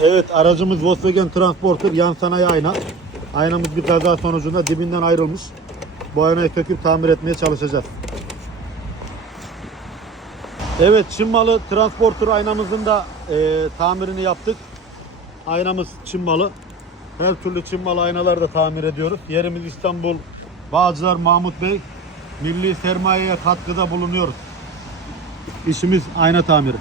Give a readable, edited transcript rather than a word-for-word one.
Evet, aracımız Volkswagen Transporter yan sanayi ayna. Aynamız bir kaza sonucunda dibinden ayrılmış. Bu aynayı söküp tamir etmeye çalışacağız. Evet, Çin malı Transporter aynamızın da tamirini yaptık. Aynamız Çin malı. Her türlü Çin malı aynalar da tamir ediyoruz. Yerimiz İstanbul Bağcılar Mahmut Bey. Milli sermayeye katkıda bulunuyoruz. İşimiz ayna tamiri.